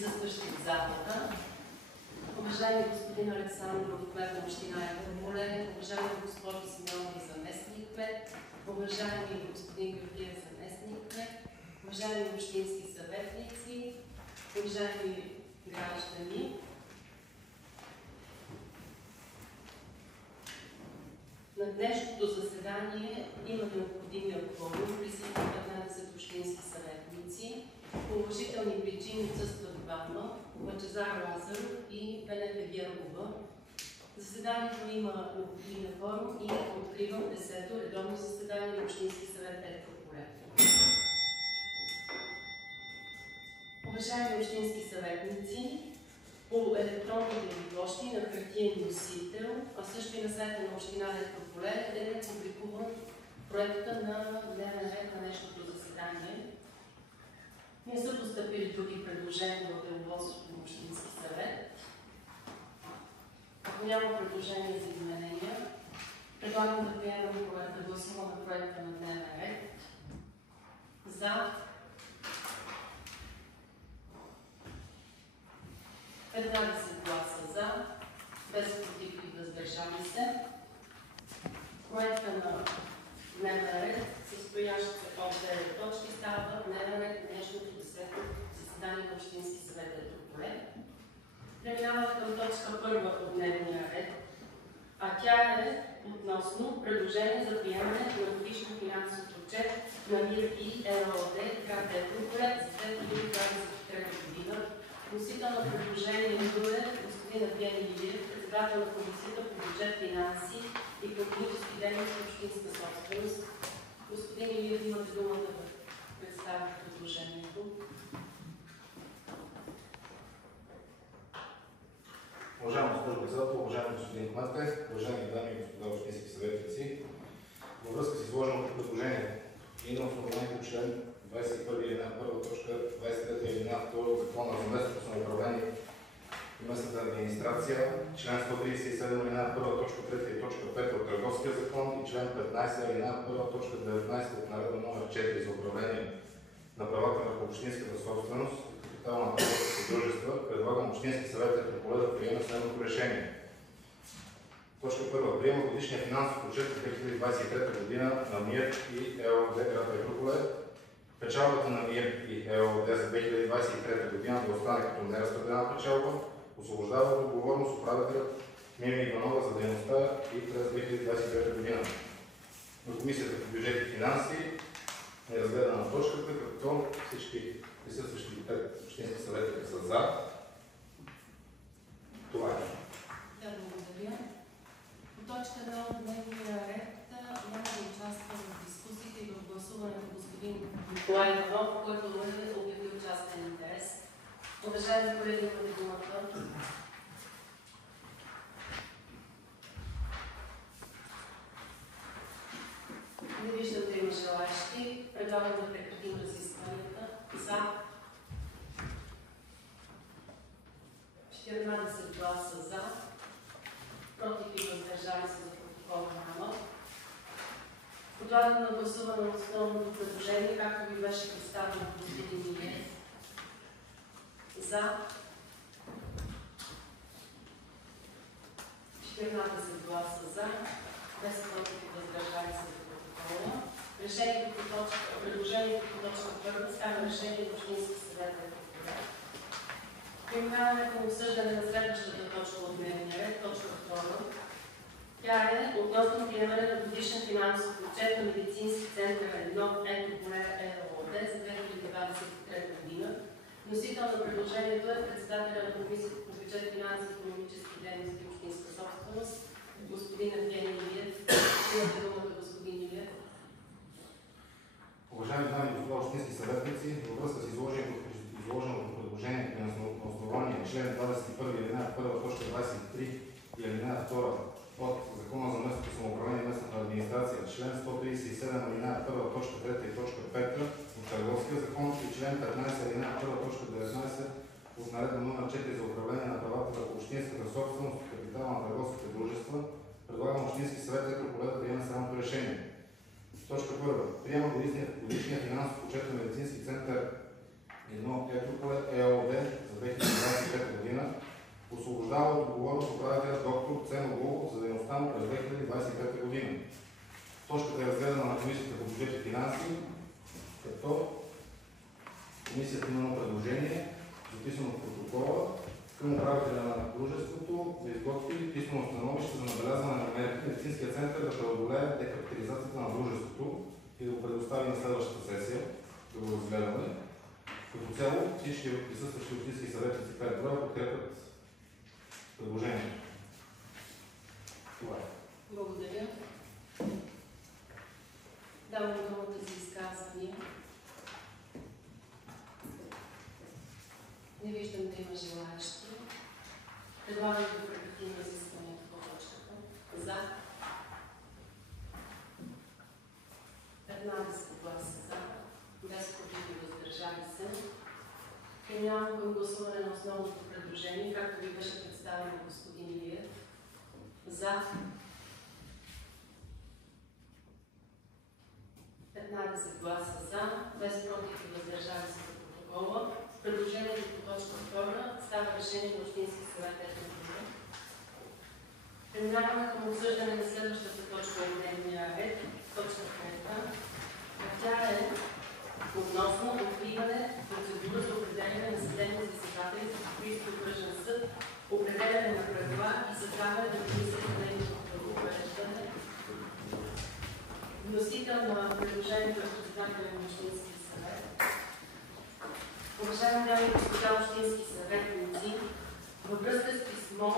присъстващи в залата. Уважаеми господин Александров, кмет на община Етрополе, уважаема госпожа Симеонова, заместник кмет, уважаеми господин Георгиев, заместник кмет, уважаеми общински съветници, уважаеми граждани. На днешното заседание има необходимия кворум, присъстват 15 общински съветници. По уважителни причини отсъстват двама, Лъчезар Лазаров и Венета Гергова. Заседанието има необходимия кворум и откривам 10-то редовно заседание на Общински съвет Етрополе. Уважаеми общински съветници, по електронните ви пощи на хартиен носител, а също и на сайта на община Етрополе е публикуван проекта на дневен ред на днешното заседание. Не са постъпили други предложения в деловодството на Общински съвет. Ако няма предложения за изменения, предлагам да приемем да гласуваме проекта на дневен ред. За 15 гласа за, без против и въздържали се. Проекта на дневен ред, състоящ се от 9 точки, става дневен ред на днешното 10-то заседание на Общински съвет Етрополе. Преминаваме към точка 1 от дневния ред, а тя е относно предложение за приемане на годишен финансов отчет на МИР и ЕООД град Етрополе за 2023 година. Носител на предложението е господин Евгений Илиев, председател на Комисията по бюджет, финанси и икономически дейности в общинска собственост. Господин Илиев, имате думата да представите предложението. Уважаема госпожо председател, уважаеми господин кметове, уважаеми дами и господа общински съветници, във връзка с изложеното предложение и на основание по член 21 алинея 1, точка 23 алинея 2 от Закона за местното самоуправление и местната администрация, член 137 алинея 1, точка 3 и точка 5 от Търговския закон и член 15 алинея 1, точка 19 от Наредба номер 4 за управление на правата върху общинската собственост и капитала на търговските дружества, предлагам Общински съвет Етрополе да приеме следното решение. Точка 1. Приема годишния финансов отчет за 2023 година на МИР и ЕООД град Етрополе. Печалбата на МИР и ЕООД за 2023 година да остане като неразпределена печалба. Освобождава от отговорност управителят Мими Иванова за дейността и през 2023 година. На Комисията по бюджет и финанси е разгледана точката, като всички присъстващи 5 общински съвети са за. Това е. Да, благодаря. По точка 1 от дневния ред няма да участвам в дискусиите и в гласуването господин Николай Иванов, който е обявил частен интерес. Уважаеми колеги, имате думата. Не виждам да има желаящи. Предлагам да прекратим разискванията. За 14 гласа за, против и въздържали се за протокола няма. Подлагам на гласуване на основното предложение, както ви беше представено от господин Илиев. За 14 гласа за, без против и въздържали се за протокола. Предложението по точка 1 става решение на Общински съвет Етрополе. Преминаваме към обсъждане на следващата точка от дневния ред, точка 2. Тя е относно приемане на годишен финансов отчет на Медицински център 1 Етрополе ЕООД за 2023 година. Носител на предложението е председателя на Комисията по бюджет, финанси и икономически дейности и общинска собственост, господин Евгений Илиев. Имате думата, господин Илиев. Уважаеми дами и господа общински съветници, във връзка с изложеното предложение на основание член 21 алинея 1, точка 23 и алинея 2 от Закона за местното самоуправление и местната администрация, член 137 алинея 1, точка 3 и точка 5 от Търговския закон и член 15 алинея 1, точка 19 от Наредба номер 4 за управление на правата върху общинската собственост и капитала на търговските дружества, предлагам Общински съвет Етрополе да приеме следното решение. Точка 1. Приема годишния финансов отчет на Медицински център 1 Етрополе ЕООД за 2023 към управителя на дружеството да изготви писмено становище за набелязване на мерки медицинския център да преодолее декапитализацията на дружеството и да го предостави на следващата сесия, да го разгледаме. Като цяло всички присъстващи общински съветници 5 броя подкрепят предложението. Това е. Благодаря. Давам думата за изказвания. Не виждам да има желаящи. Предлагам да прекратим разискването по точката. За. 15 гласа за, без против и въздържали се. Преминавам към гласуване на основното предложение, както ви беше представено господин Илиев. За. 15 гласа за, без против и въздържали се за протокола. Предложението по точка 2 става решение на Общински съвет Етнография. Преминаваме към обсъждане на следващата точка от дневния ред, точка 3. Тя е относно откриване процедура за определяне на съдебни заседатели за Софийски окръжен съд, определяне на правила и създаване на комисия за нейното правоуреждане. Вносител на предложението е председателя на Общински съвет. Уважаеми дами и господа общински съветници, във връзка с писмо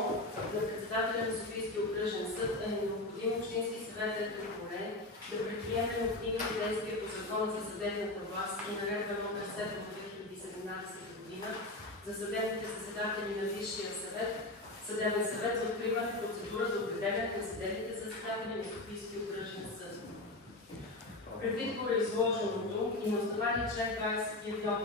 на председателя на Софийски окръжен съд е необходимо Общински съвет Етрополе да предприеме необходимите действия по Закона за съдебната власт и Наредба № 7 от 2017 година за съдебните заседатели на Висшия съдебен съвет за откриване процедура за определяне на съдебните заседатели на Софийски окръжен съд. Предвид гореизложеното и на основание член 21,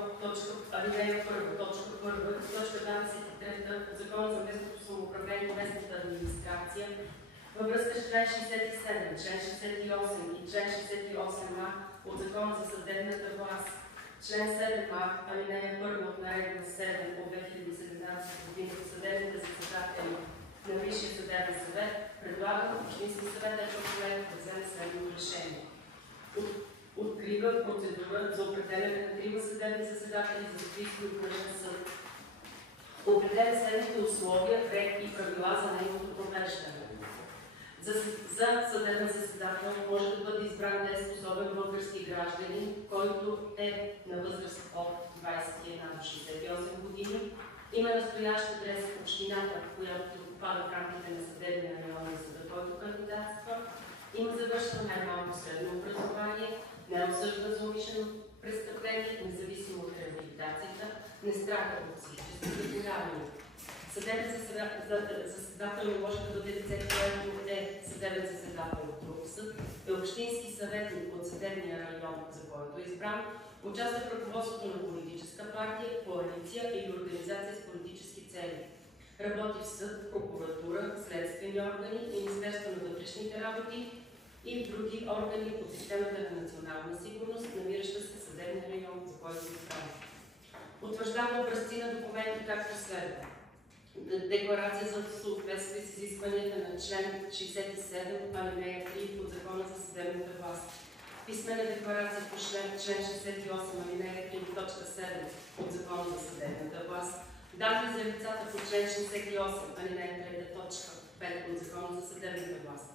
алинея 1, точка 23 от Закона за местното самоуправление и местната администрация, във връзка с член 67, член 68 и член 68а от Закона за съдебната власт, член 7а, алинея 1 от Наредба 7 от 2017 година за съдебните заседатели на Висшия съдебен съвет, предлагам Общински съвет Етрополе да вземе следното решение. Открива процедура за определяне на трима съдебни заседатели за Софийски окръжен съд. Определя следните условия, ред и правила за нейното провеждане. За съдебен заседател може да бъде избран дееспособен български гражданин, който е на възраст от 21 до 68 години, има настоящ адрес в общината, която попада в рамките на съдебния район на съда, който кандидатства, има завършено най-малко средно образование, не е осъждан за умишлено престъпление, независимо от реабилитацията, не страда от психически заболявания. Съдебен заседател не може да бъде лице, което е съдебен заседател от друг съд, е общински съветник от съдебния район, за който е избран, участва в ръководството на политическа партия, коалиция или организация с политически цели. Работи в съд, прокуратура, следствени органи, Министерство на вътрешните работи и в други органи от системата на национална сигурност, намираща се в съдебния район, за който е избран. Утвърждава образци на документи, както следва. Декларация за съответствие с изискванията на член 67, алинея 3 от Закона за съдебната власт. Писмена декларация по член 68, алинея 3, точка 7 от Закона за съдебната власт. Данни за лицата по член 68, алинея 3, точка 5 от Закона за съдебната власт.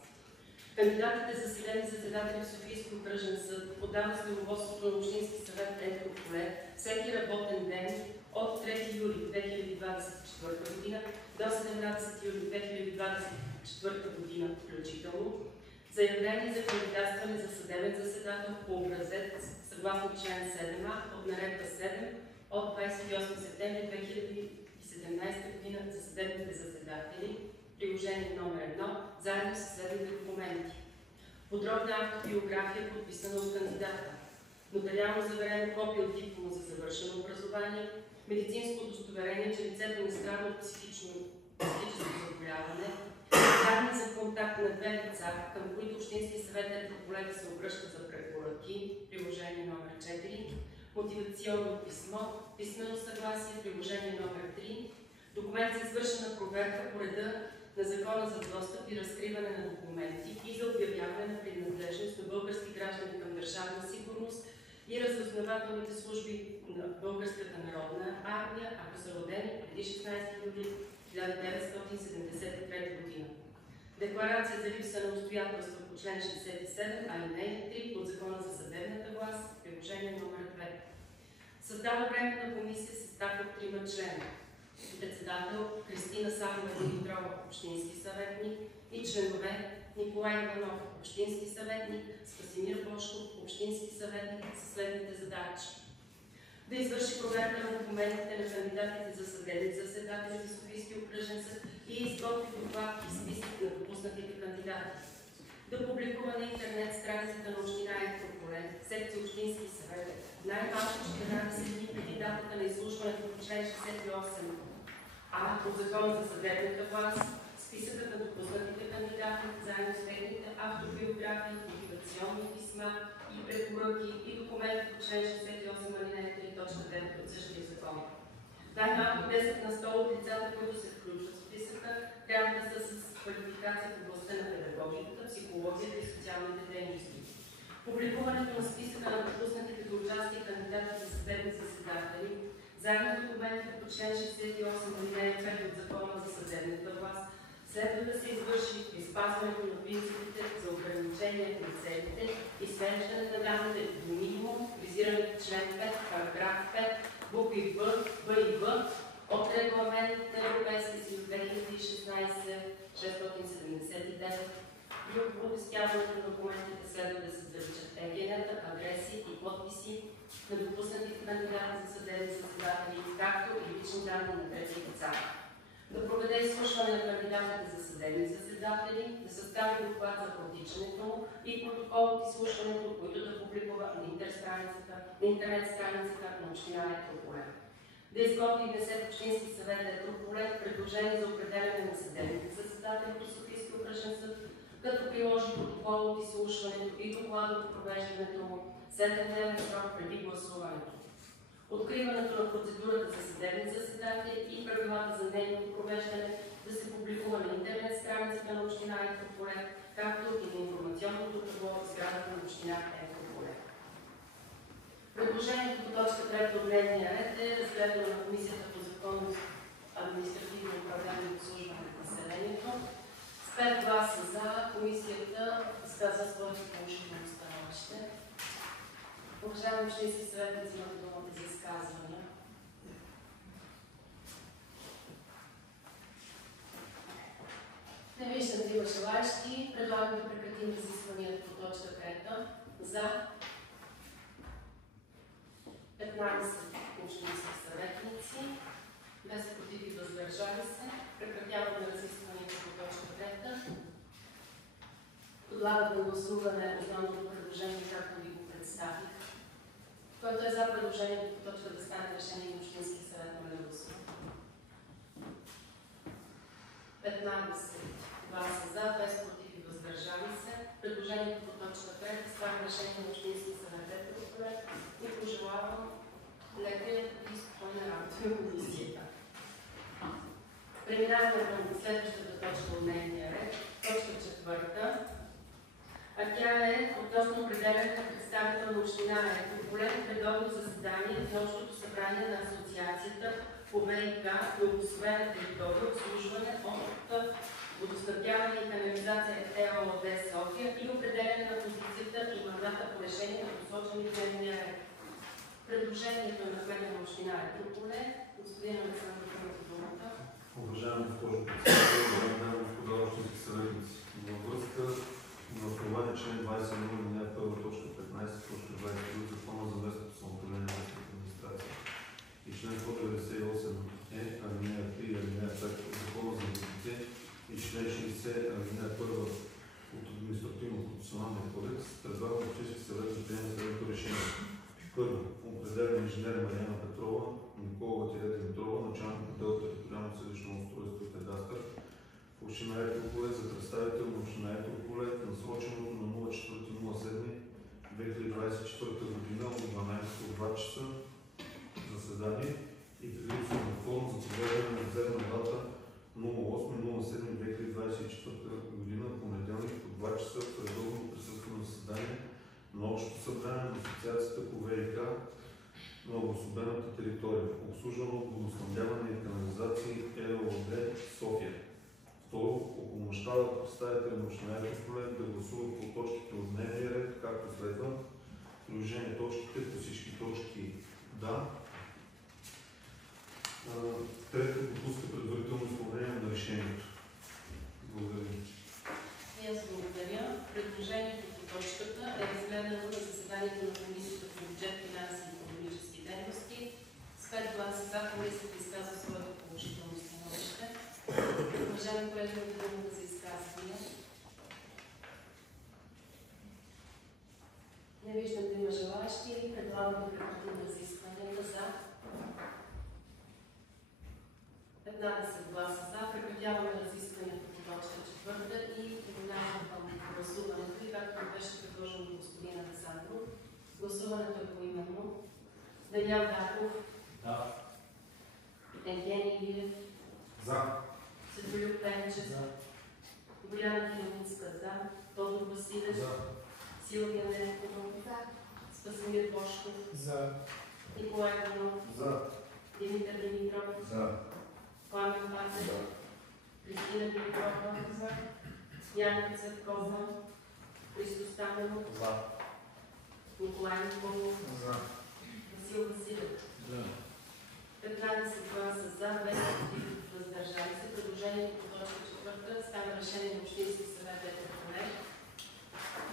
Кандидатите за съдебни заседатели в Софийски окръжен съд подават в деловодството на Общински съвет Етрополе всеки работен ден от 3 юли 2024 година до 17 юли 2024 година включително заявление за кандидатстване за съдебен заседател по образец съгласно член 7а от Наредба 7 от 28 септември 2017 година за съдебните заседатели, приложение номер 1, заедно с следните документи. Подробна автобиография, подписана от кандидата, нотариално заверено копие от диплома за завършено образование, медицинско удостоверение, че лицето не страда от психическо заболяване, данни за контакт на две лица, към които Общински съвет Етрополе да се обръща за препоръки, приложение номер 4, мотивационно писмо, писмено съгласие, приложение номер 3, документ за извършена проверка по реда на Закона за достъп и разкриване на документи и за обявяване на принадлежност на български граждани към държавна сигурност и разузнавателните служби на Българската народна армия, ако са родени преди 16 юли 1973 година. Декларация за липса на обстоятелства по член 67, алинея 3 от Закона за съдебната власт, приложение номер 2. Създава временна комисия с състав от 3 члена. Председател Кристина Савова Димитрова, общински съветник, и членове Николай Иванов, общински съветник, Спасимир Бошков, общински съветник, със следните задачи: да извърши проверка на документите на кандидатите за съдебни заседатели за Софийски окръжен съд и изготви доклад и списък на допуснатите кандидати. Да публикува на интернет страницата на община Етрополе, секция Общински съвет, най-малко 14 дни преди датата на изслушването по член 68а от Закона за съдебната власт, списъкът на допуснатите кандидати, заедно с техните автобиографии, мотивационни писма и препоръки и документи по член 68 алинея 3 точка 9 от същия закон. Най-малко 10 на 100 от лицата, които се включват в списъка, трябва да са с квалификация в областта на педагогиката, психологията и социалните дейности. Публикуването на списъка на допуснатите до участие кандидати за съдебни заседатели, заедно с документите по член 68 алинея 5 от Закона за съдебната власт, следва да се извърши при спазването на принципите за ограничение на целите и свеждане на данните до минимум, визирани в член 5, параграф 5, букви Б и В от Регламент на Европейския съюз 2016/679. При оповестяването на документите следва да се съдържат ЕГН-та, адреси и подписи на допуснатите кандидати за съдебни заседатели, както и лични данни на трети лица. Да проведе изслушване на кандидатите за съдебни заседатели, да състави доклад за протичането му и протокол от изслушването, които да публикува на интернет страницата на община Етрополе. Да изготви и внесе в Общински съвет Етрополе предложение за определяне на съдебните заседатели по Софийски окръжен съд, като приложи протокол от изслушването и доклада от провеждането му 7-дневен срок преди гласуването. Откриването на процедурата за съдебни заседатели и правилата за нейното провеждане да се публикува на интернет страницата на община Етрополе, както и на информационното табло в сградата на община Етрополе. Предложението по точка 3 от дневния ред е разгледано на Комисията по законност, административно управление и обслужване на населението. С 5 гласа за, комисията изказа своето положително становище. Уважаеми общински съветници, имате думата за изказвания. Не виждам да има желаящи. Предлагам да прекратим изискванията по точка 3. За 15 общински съветници, без против и въздържали се. Прекратяваме разискванията по точка 3. Подлагам на гласуване основното предложение, както ви го представих. Който е за предложението по точка да стане решение на Общинския съвет на гласуване. 15 гласа за, без против и въздържали се. Предложението по точка 3 да стане решение на Общинския съвет Етрополе и пожелавам лека и спокойна работа на комисията. Преминаваме към следващата точка от дневния ред. Точка 4. А тя е относно определянето на представител на община Етрополе в редовно заседание на Общото събрание на Асоциацията по ВиК на обособена територия, обслужване от водоснабдяване и канализация ЕООД София и определяне на позицията и мандата по решение на посочени в дневния ред. Предложението е на кмета на община Етрополе. Господин Александър, имате думата. Уважаема госпожо председател, уважаеми господа общински съветници, във връзка на основание член 21 алинея 1 точка 15 точка 20 от Закона за местното самоуправление на местната администрация и член 198 алинея 3 и алинея 5 от Закона за водите и член 60 алинея 1 от Административно-процесуалния кодекс, предлагам Общински съвет за приемане на следното решение. Първо, определя инженер Марияна Петрова, Никола Димитрова, началник на отдел териториално селищно устройство и кадастър в община Етрополе за представител на община Етрополе, насрочено на 04.07.2024 година от 12:02 часа заседание и предвидено на форма за провеждане на резервна дата 08.07.2024 година, понеделник по 2 часа в редовно присъствено заседание на Общото събрание на Асоциацията по ВиК на обособената територия, обслужвано от водоснабдяване и канализации ЕООД София. Второ, упълномощава представители на община Етрополе да гласуват по точките от дневния ред, както следва. Приложение точките по всички точки да. Трето, допуска предварително изпълнение на решението. Благодаря. И аз благодаря. Предложението по точката е разгледано на заседанието на Комисията по бюджет, финанси и икономически дейности. С 5 гласа за, комисията изказва своето положително становище. Уважаеми колеги, да дума за изказвания. Не виждам да има желащи. Предлагам да прекратим разискванията за 15 гласа за. Прекратяваме разискванията по точка 4 и преминаваме към гласуването. И както беше предложено от господин Александров, гласуването е поименно. Даниел Даков. Да. Евгений Илиев. За. Светолюб Пенчев. За. Боряна Хилинска за. Тодор Василев. За. Силвия Ненкова. За. Спасимир Бошков. За. Николай Иванов. За. Димитър Димитров. За. Пламен Пазев. За. Кристина Димитрова. За. Янка Цветкова. Христо Стаменов. За. Николай Николов. За. Васил Василев. За. 15 гласа за, без против, въздържали се. Предложението по точка 4 става решение на Общински съвет Етрополе.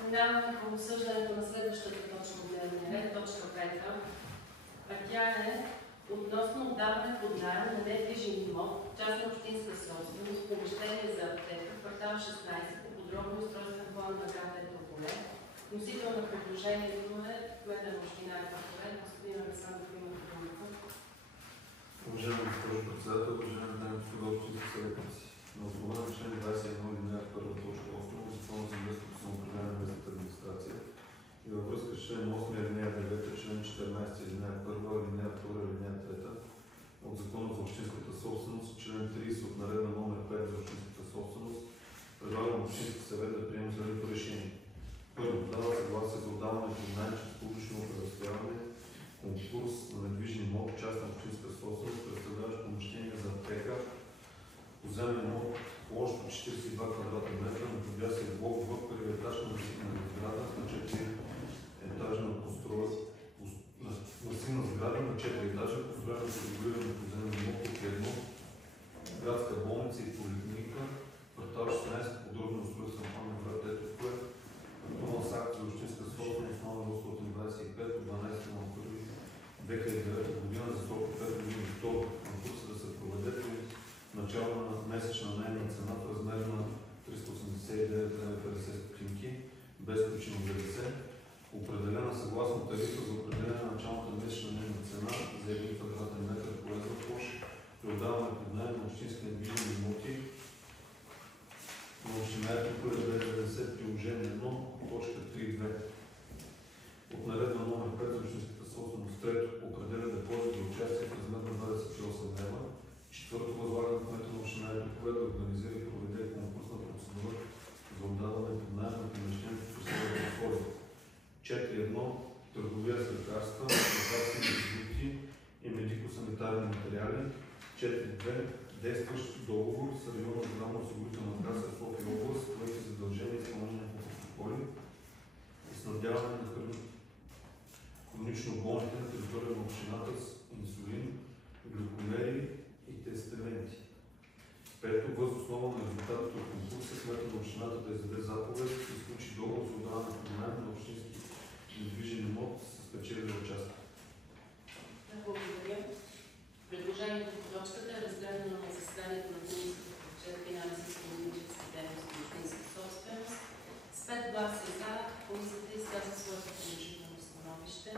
Минаваме към обсъждането на следващата точка от дневния ред, точка 5. А тя е относно отдаване под наем на недвижим имот, частна общинска собственост, помещение за аптека, квартал 16 по подробно устройствен план на град Етрополе. Носител на предложението е кмета на община Етрополе, господин Александров, имате думата. Уважаема госпожо председател, уважаеми дами и господа общински съветници, на основа на член 21 алинея 1 точка 8 от Закона за местното самоуправление на местната администрация и във връзка с член 8 алинея 9, член 14 алинея 1, алинея 2, алинея 3 от Закона за общинската собственост, член 30 от наредба номер 5 за общинската собственост, предлагам Общински съвет да приеме следното решение. Първо, дава съгласие за отдаване под наем чрез публично оправомощаване конкурс на недвижим имот, частна общинска собственост, представляващ помещение за аптека, поземен имот, площ от 42 квадратни метра, находя се блок в първоетажна сграда на 4-етажна масивна сграда на 4 етажа, построена с регулиран поземен имот от едно, градска болница и поликлиника, квартал 16, подробно устройствен план на град Етрополе, актуална с акт за общинска собственост номер 825 от 12 на 2009 година за срок от 5 години. Второ, конкурса да се проведе при начало на месечна наемна цена в размер на 389,50 стотинки, без включено ДДС, определена съгласно тарифа за определение на началната месечна наемна цена за 1 квадратен метър полезна площ при отдаване под наем на общински недвижими имоти на община Етрополе без ДДС, приложение 1, точка 3.2 от наредба номер 5 за общинската собственост. Трето, определя депозит за участие в размер на 28 лева. Четвърто, възлага на кмета на община Етрополе да организира и проведе конкурсна процедура за отдаване под наем на помещението в условия условия. 4.1. Търговия с лекарства, лекарствени продукти и медико-санитарни материали. 4.2. Действащ договор с районна здравноосигурителна каса в София област, което е задължение изпълнение по протоколи и снабдяване на хронично болните на територия на общината с инсулин, глюкомери и тестаменти. Пето, въз основа на резултатите от конкурса, кмета на общината да издаде заповед и изключи договор за отдаване под наем на общински недвижим имот с спечелен участник. Благодаря. Предложението по точката е разгледано на заседанието на Комисията по бюджет, финанси и икономически дейности на общинска собственост. С 5 гласа за, комисията изказва своето положително становище.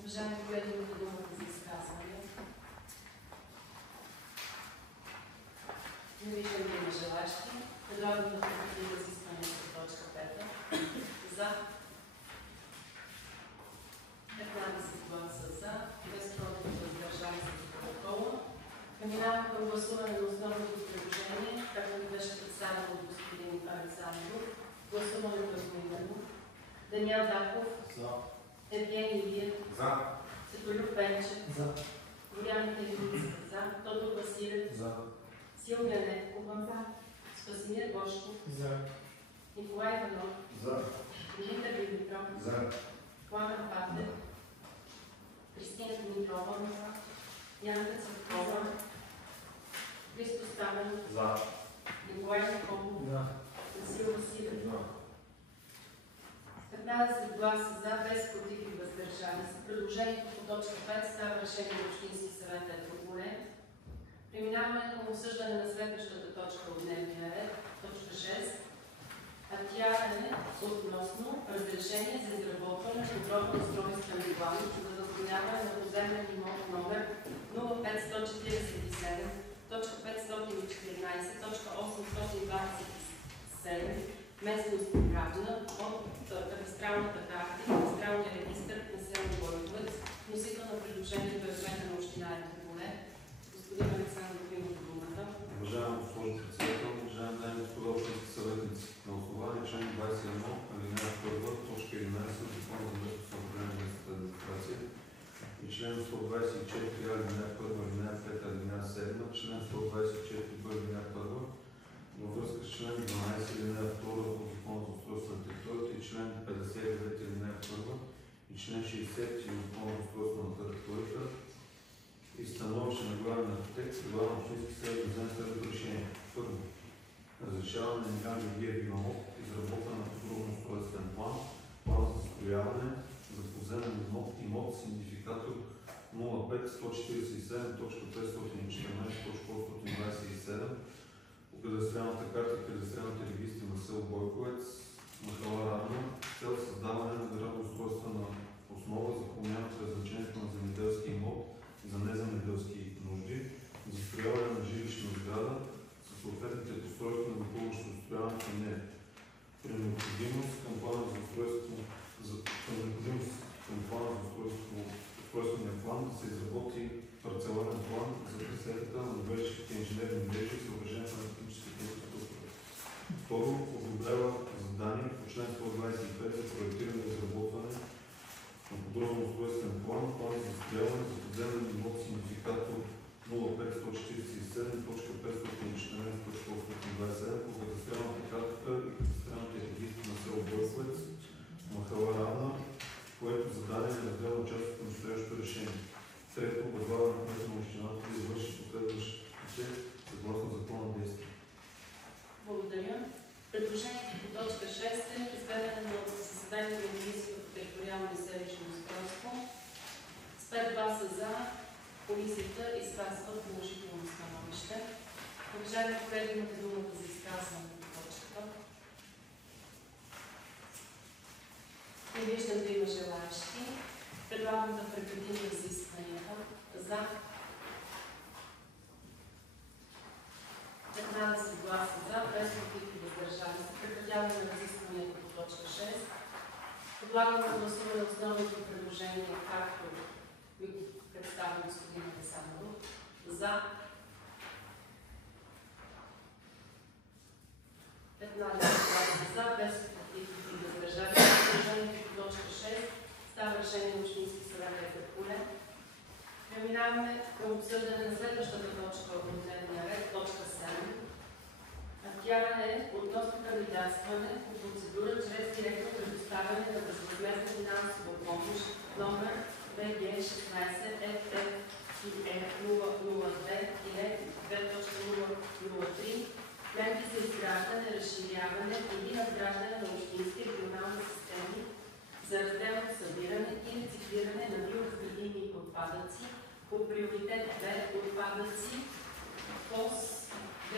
Уважаеми колеги, имате думата за изказвания. Не виждам да има желащи. Предлагам да прекратим разискването по точка 5. За 15 гласа за, без против, въздържали се за протокола. Преминаваме към гласуване на основното предложение, както беше представено от господин Александров. Гласуването е поименно. Даниел Даков. За. Евгений Илиев. За. Светолюб Пенчев. За. Боряна Хилинска. За. Тодор Василев. За. Силвия Левкова, Спасимир Бошков, Николай Иванов, Димитър Димитров, Пламен Патев, Кристина Димитрова, Янка Цветкова, Христо Стаменов, Николай Николов, Васил Василев. 15 гласа за, без против и въздържали се. Предложението по точка 5 става решение на Общински съвет Етрополе. Преминаваме към обсъждане на следващата точка от дневния ред, точка 6. А тя е относно разрешение за изработване на подробен устройствен план за възстановяване на поземлен имот номер 0514.514.827 местност Граждана от кадастралната карта и кадастралния регистър на село Бойковец. Носител на предложението е кмета на община Етрополе. Господин Александър, имате думата. Уважаема госпожо председател, уважаеми дами и господа общински съветници, на основание член 21, алинея 1, точка 11 от Закона за местното самоуправление и местната администрация и член 124, алинея 1, алинея 5, алинея 7, член 124, алинея 1, във връзка с член 12, алинея 2 от Закона за устройство на територията и член 59, алинея 1 и член 60 от Закона за устройство на територията и становище на главен архитект, предлага на Общински съвет да вземе следното решение. Първо, разрешаване на Иван Георгиев Иванов, изработване на подробен устройствен план, план за застрояване за поземен имот с идентификатор 05-147.514.827 по кадастралната карта и кадастралните регистри на село Бойковец, махала Радна, с цел създаване на градоустройствена основа за промяна в предназначението на земеделски имот за неземеделски нужди, застрояване на жилищна сграда със съответните постройки на допълващо застрояване към нея. При необходимост към плана за устройствения план да се изработи парцеларен план за пресеката на довеждащите инженерни мрежи и съоръжения на техническата инфраструктура. Второ, одобрява задание по член 125 за проектиране и изработване на подробен устройствен план, план за застрояване за подземен имот с идентификатор 05-147.514.827 по кадастралната карта и кадастралните регистри на село Бойковец, махала Равна, което задание е разделна част от настоящото решение. Трето, възлага на кмета на общината да извърши последващите съгласно закона действия. Благодаря. Предложението по точка 6 е разгледане на заседанието на Комисията по териториално и селищно устройство. С 5 гласа за, комисията изказва положително становище. Уважаеми колеги, имате думата за изказване по точката. Не виждам да има желаящи. Предлагам да прекратим разискванията. За 15 гласа за, без против и въздържали се. Прекратяваме разискванията по точка 6. Предлагам да гласуваме основното предложение, както ви представя господин Александров. За 15 гласа за, без против и въздържали се. Предложението по точка 6 става решение на Общински съвет Етрополе. Преминаваме към обсъждане на следващата точка от дневния ред, точка 7. А тя е относно кандидатстване по процедура чрез директно предоставяне на безвъзмездна финансова помощ номер BG16FF002-2.003 мерки за изграждане, разширяване или надграждане на общински регионални системи за разделно събиране и рециклиране на биоразградими отпадъци по приоритет 2 отпадъци ПОС 2021-2027.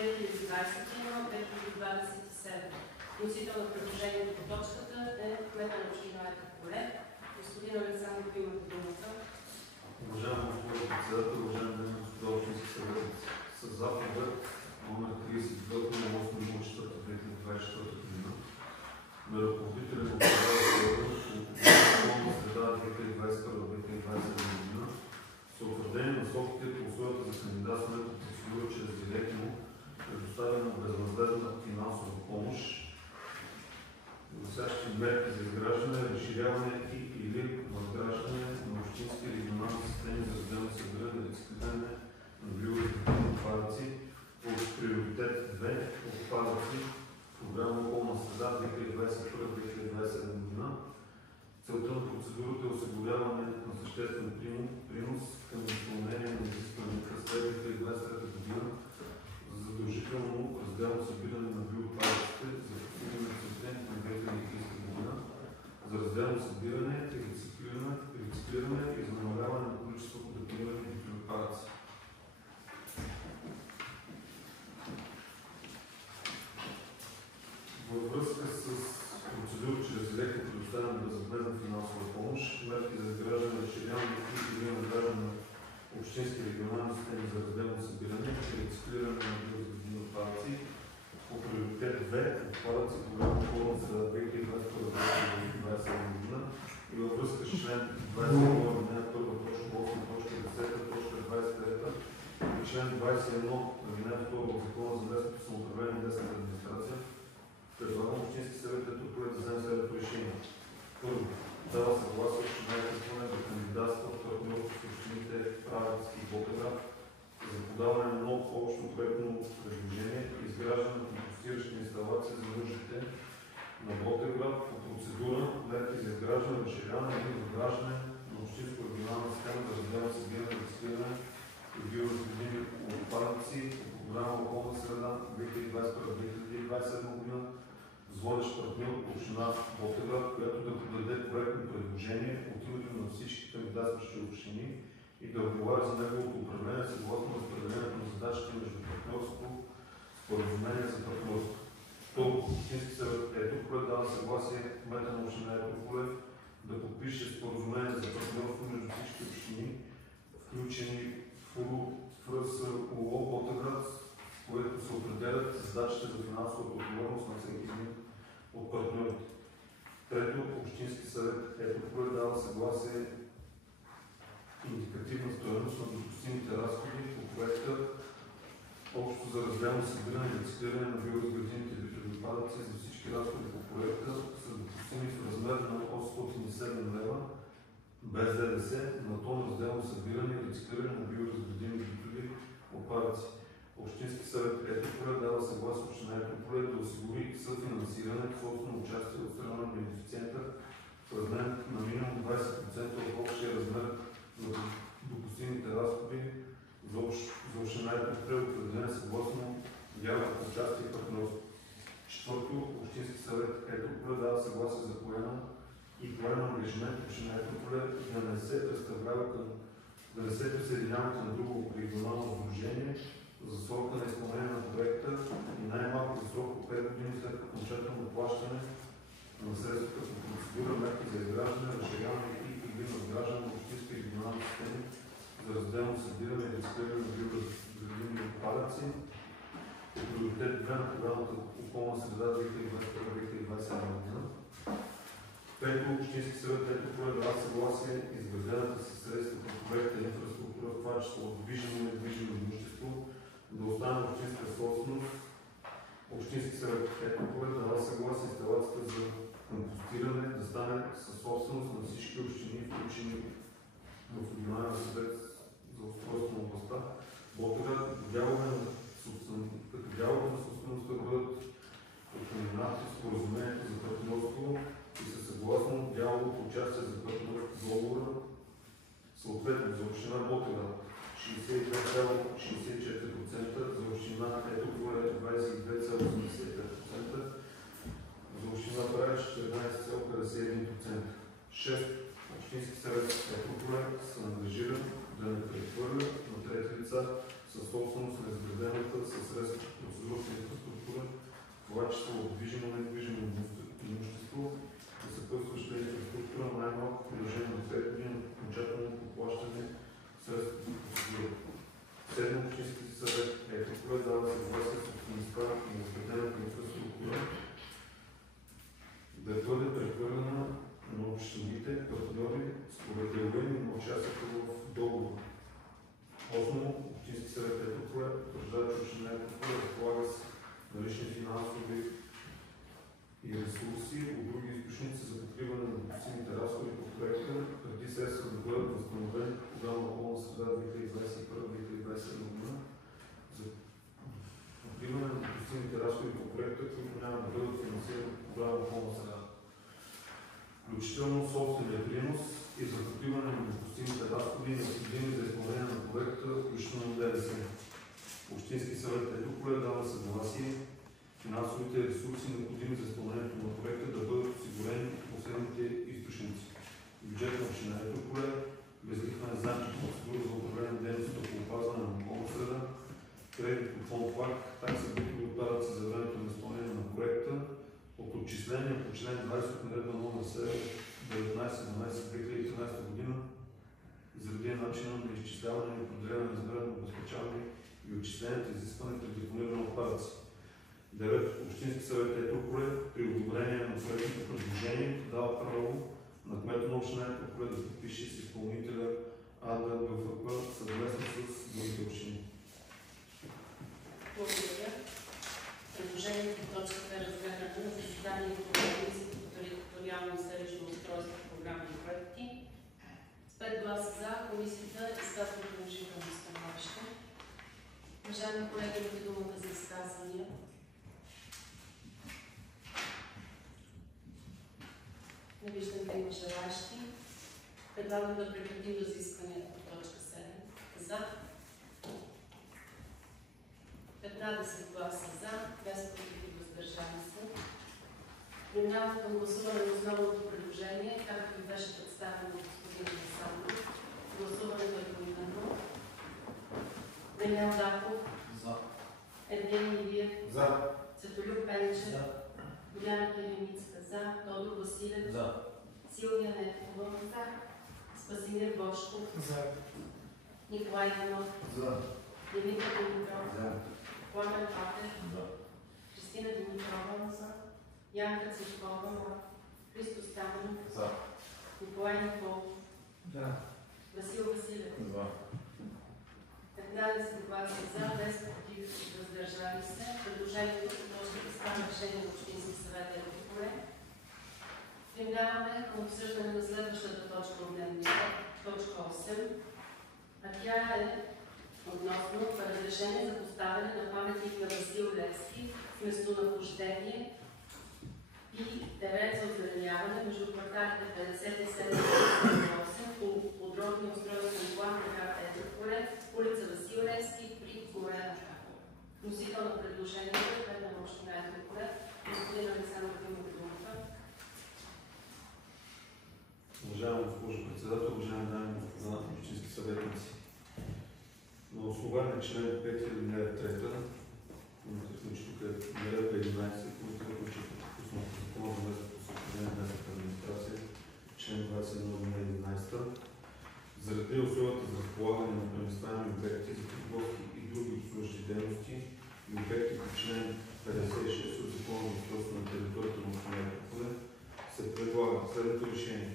Носител на предложението по точката е кмета на община Етрополе. Господин Александров, имате думата. Уважаема госпожо председател, уважаеми дами и господа общински съветници, с заповед номер 32/08.04.2024 година на ръководителя на околна среда 2021-2027 година са утвърдени насоките по условията за кандидатстване по процедура чрез директно предоставяне на безвъзмездна финансова помощ, носящи мерки за изграждане, разширяване и/или надграждане на общински регионални системи за разделно събиране и рециклиране на биоразградими разделно събиране на биоотпадъците за постигане на целите на 2030 година, за разделно събиране и рециклиране и за намаляване на количеството депонирани битови отпадъци. Във връзка с процедура чрез директно предоставяне на безвъзмездна финансова помощ, мерки за изграждане на разширяване и надграждане на общински регионални системи за разделно събиране и рециклиране на биоразградими отпадъци по приоритет 2 отпадъци по време околна среда 2021-2027 година и във връзка с член 21 алинея 1, точка 8, точка 10, точка 23 и член 21 алинея 2 от Закона за местното самоуправление и местната администрация, предлагам Общински съвет да вземе следното решение. Първо, дава съгласие общината да кандидатства в партньорство с общините Правец и Ботевград за подаване на ново общо проектно предложение и изграждане на компостиращи инсталации за нуждите на Ботевград по процедура мерки за изграждане, разширяване и изграждане на общинско регионална система за разделно събиране, рециклиране и биоразградими отпадъци по програма Околна среда 2021-2027 година с водещ партньор община Ботевград, която да подаде проектно предложение от името на всички кандидатстващи общини и да отговаря за неговото управление съгласно разпределението на задачите между партньорство, споразумение за партньорство. Второ, Общински съвет Етрополе дава съгласие кмета на община Етрополе да подпише споразумение за партньорство между всички общини, включени в ФРСУО Ботевград, с което се определят задачите за финансовата отговорност на всеки един от партньорите. Трето, Общински съвет Етрополе дава съгласие индикативна стойност на допустимите разходи по проекта общо за разделно събиране и рециклиране на биоразградимите битови отпадъци за всички разходи по проекта са допустими в размер на 807 лева без ДДС на тон разделно събиране и рециклиране на биоразградими битови отпадъци. Общински съвет Етрополе дава съгласие община Етрополе да осигури съфинансиране в собствено участие от страна на бенефициента в размер на минимум 20% от общия размер на допустимите разходи за община Етрополе, определен съгласно дяловото участие и партньорство. Четвърто, Общински съвет Етрополе дава съгласие за поема ангажимент община Етрополе да не се присъединява към друго регионално сдружение за срока на изпълнение на проекта и най-малко за срок от 5 години след окончателно плащане на средствата по процедура мерки за изграждане, разширяване и/или надграждане на общински и регионални системи за разделно събиране и рециклиране на биоразградими отпадъци по приоритет 2 на програмата Околна среда 2021-2027 година. Пето, Общински съвет Етрополе дава съгласие изградената със средства по проекта инфраструктура, в това число движимо и недвижимо имущество, да остане общинска собственост. Общински съвет Етрополе дава съгласие инсталацията за компостиране да стане със собственост на всички общини, включени в регионалния съвет за устройство на областта. Ботевград, като дялове на собствеността бъдат упоменати в споразумението за партньорство и са съгласно дяловото участие за партньорство в договора, съответно за община Ботевград 62,64%, за община Етрополе 22,85%, за община Правец 14,51%. 6. Общински съвет Етрополе се ангажира да не прехвърля на трети лица със собственост на изградената със средства по процедурата инфраструктура, това число от движимо и недвижимо имущество и съпътстваща инфраструктура най-малко в продължение на 5 години от окончателното плащане средства по процедура. 7. Общински съвет Етрополе дава съгласие с собствеността на изградената инфраструктура да бъде прехвърлена на общините, партньори, според деловени на участието в договор. 8. Общински съвет Етрополе утвърждава, че община Етрополе разполага с налични финансови и ресурси от други източници за покриване на допустимите разходи по проекта, преди средства да бъдат възстановени по програма Околна среда 2021-2027 година за покриване на допустимите разходи по проекта, които няма да бъдат финансирани по програма Околна среда, включително собствения принос и за покриване на допустимите разходи, необходими за изпълнение на проекта, включително ДДС. Общински съвет Етрополе дава съгласие финансовите ресурси, необходими за изпълнението на проекта, да бъдат осигурени от последните източници. Бюджет на община Етрополе, безлихвен заем по процедура за управление на дейността по опазване на околната среда, кредит по фонд ФАК, такса битови отпадъци за времето на изпълнение на проекта, от отчисления по член 20 от наредба номер 19/12/2013 година, заради начина на изчисляване и определяне на размера на обезпечаване и отчисленията изискване при депониране на отпадъци. 9. Общински съвет Етрополе при одобрение на проектното предложение дава право на кмета на община Етрополе да подпише с изпълнителя АДБФП съвместно с другите общини. Благодаря. Предложението по точката е разгледано на заседанието на Комисията по териториално и селищно устройство и програмни проекти. С 5 гласа за, комисията изказва положително становище. Уважаеми колеги, имате думата за изказвания. Не виждам да има желащи. Предлагам да прекратим разискванията по точка 7. За. 15 гласа за, без против и въздържани се. Преминавам към гласуване на основното предложение, както беше представено от господин Александров. Гласуването е поименно. Даниел Даков. За. Евгений Илиев. За. Цветолюб Пенчев. За. Боляна Кирилицка. За. Тодор Василев. За. Силвия Нетова. За. Спасимир Бошков. За. Николай Иванов. За. Димитър Димитров. За. Пламен Патев. За. Кристина Димитрова. За. Янка Цветкова. Христо Стаменов. За. Николай Николов. За. Васил Василев. За. 15 гласа за, без против и въздържали се. Предложението по точката става решение на Общински съвет Етрополе. Преминаваме към обсъждане на следващата точка от дневния ред, точка 8. А тя е относно разрешение за поставяне на паметник на Васил Левски в местонахождение и терен за озеленяване между кварталите 57 и 58 по подробния устройствен план на град Етрополе, улица Васил Левски при Горена Капа. Носител на предложението е кмет на община Етрополе, господин Александров, имате думата. Уважаема госпожо председател, уважаеми дами и господа общински съветници. На основание член 5 ал. 3, тук е наредба 11, който е допуснат по Закона за местното самоуправление и местната администрация, член 21 ал. 11, заради условията за разполагане на преместваеми обекти за търговски и други обслужващи дейности и обекти по член 56 от Закона за устройство на територията на община Етрополе, се предлага следното решение.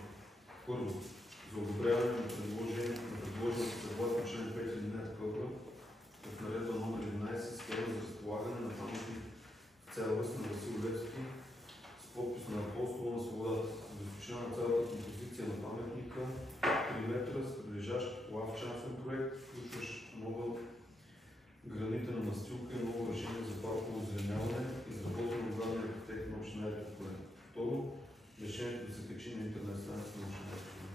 Първо, за одобряване на предложеното съгласно член 5 ал. 1 в наредба номер 11 схема за разполагане на паметник в цялост на Васил Левски с подпис на Апостола на свободата. Височина на цялата композиция на паметника 3 метра с прилежащ лавчанствен проект, включващ нова гранитна настилка и ново решение за парково озеленяване, изработено от главния архитект на община Етрополе. Второ, решението да се качи на интернет страницата на община Етрополе.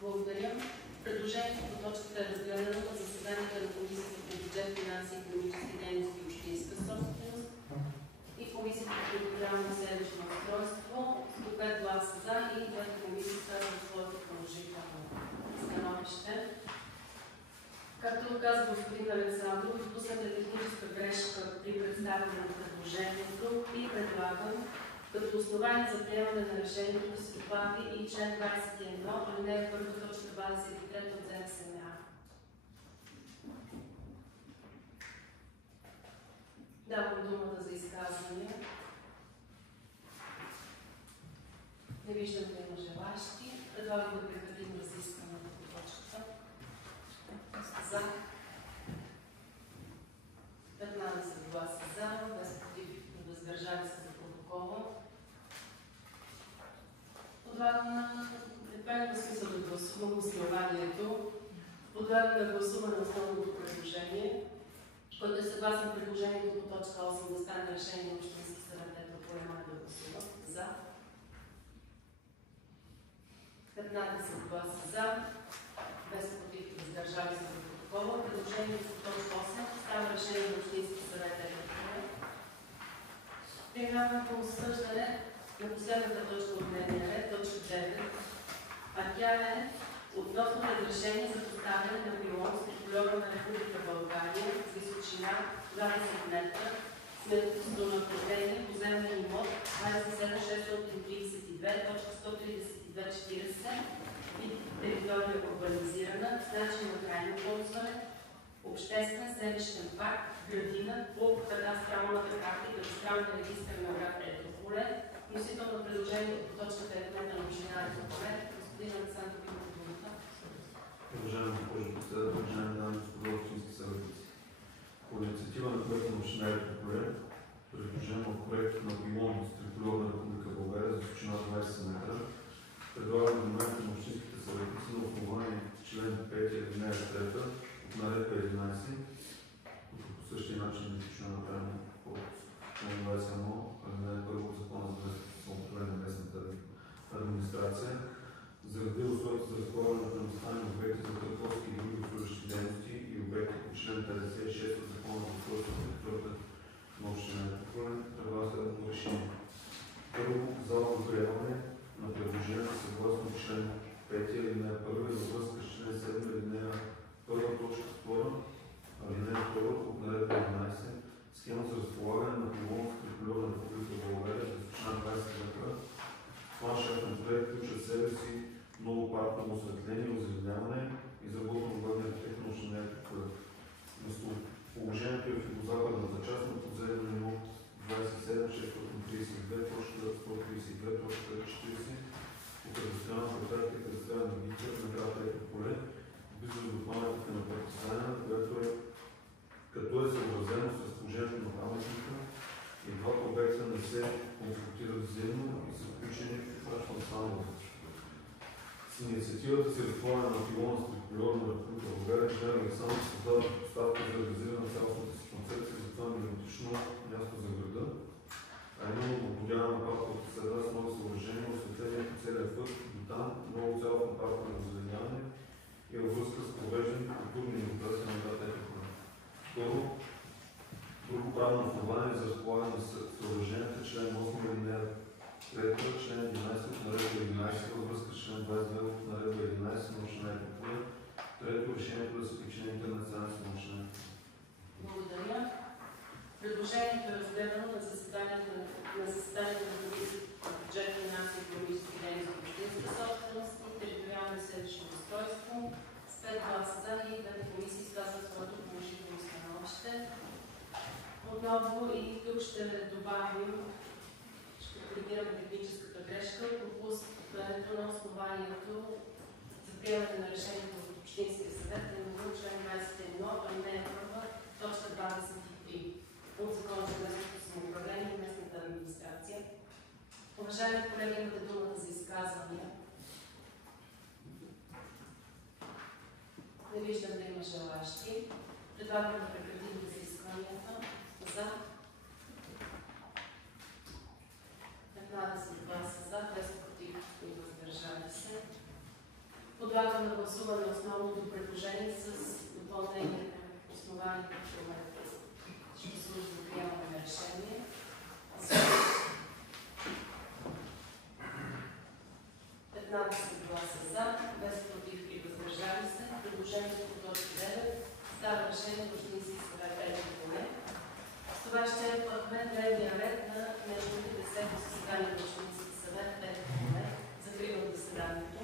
Благодаря. Предложението по точката е разгледано на заседанието на Комисията по бюджет, финанси, икономически дейности и общинска собственост и Комисията по териториално и селищно устройство с 5 гласа за и двете комисии казват своето положително становище. Както каза господин Александров, допусната техническа грешка при представяне на предложението и предлагам като основание за приемане на решението да се добави и член 21, алинея 1, точка 23 от ЗНСМА. Давам думата за изказвания. Не виждам да има желащи. Предлагам да прекратим разискването по точката. За. 15 гласа за, без против и въздържали се за протокола. Подлагам на смисъл да гласувам основанието. Подлагам на гласуване основното предложение, който е съгласно предложението по точка 8 да стане решение на Общински съвет Етрополе да гласува. За. 15 гласа за, без против и въздържали се за протокола. Предложението по точка 8 става решение на Преминаваме към обсъждане на последната точка от дневния ред, точка 9, а тя е относно разрешение за поставяне на пилон с трикольора на Република България с височина 20 метра с местонахождение поземлен имот 27632.13240 и територия урбанизирана с начин на крайно ползване, обществен селищен парк, градина по кадастралната карта и кадастралния регистър на град Етрополе. Носител на предложението по точка 5 на община Етрополе, господин Александър Биков. Уважаема госпожо председател, уважаеми дами и господа общински съветници. По инициатива на кмета на община Етрополе, предложено проект на пилон с трикольор на Република България за височина 20 метра, предлагам вниманието на общинските съветници на основание член 5 алинея 3 от наредба 11, по същия начин е направено по член 21 алинея 1 от Закона за местното самоуправление на местната администрация, заради условията за разполагане на предоставени обекти за търговски и други обслужващи дейности и обекти по член 56 от Закона за устройството на територията на община Етрополе, предлага следното решение. Първо, за одобряване на предложението съгласно член 5 алинея 1 и във връзка с член 7 алинея 1 точка 2 алинея 2 от наредба 11 схема за разполагане на пилон с трикольор на Република България за височина 20 метра. План шефен проект включва себе си ново парково осветление и озеленяване, изработено главния архитект на община Етрополе. Местоположението е в югозападната част на подземен имот 27132.132.40 по кадастралната карта и кадастрален регистър на град Етрополе, близо до паметника на партизана, като е съобразено с разположението на паметника и двата обекта не се конфронтират взаимно и са включени в прачна станова. С инициативата се разполага на пилона с трикольор на Република България, Жена Александър създава предпоставка за реализиране на цялостната си концепция за това мелодично място за града, а именно отбудяване на парковата среда с нови съоръжения, осветление по целия път, до там много цялостно парково озеленяване и във връзка с провеждане на културни мероприятия на град Етрополе. Второ, друго правно основание за разполагане на съоръженията, член 8 алинея 3, член 11 от наредба 11 във връзка с член 22 от наредба 11 на община Етрополе. Трето, решението да се включи на интернет страница на община Етрополе. Благодаря. Предложението е разгледано на заседанието на Комисията по бюджет, финанси и икономически дейности в общинска собственост и териториално и селищно устройство. С 5 гласа за и двете комисии изказват своето положително становище. Отново и тук ще добавим, ще коригираме техническата грешка, пропускането на основанието за приемане на решението от Общинския съвет е на член 21, алинея 1, точка 23 от Закона за местното самоуправление и местната администрация. Уважаеми колеги, имате думата за изказвания. Не виждам да има желащи. Предлагам да прекратим разискванията. За 15 гласа за, без против и въздържали се. Подлагам на гласуване основното предложение с допълнение на основанието, което ще служи за приемане на решение. 15 гласа за, без против и въздържали се. Предложението по точка 9 става решение на Общински съвет Етрополе. С това ще изчерпахме дневния ред на днешното 10-то заседание на Общински съвет Етрополе. Закривам заседанието.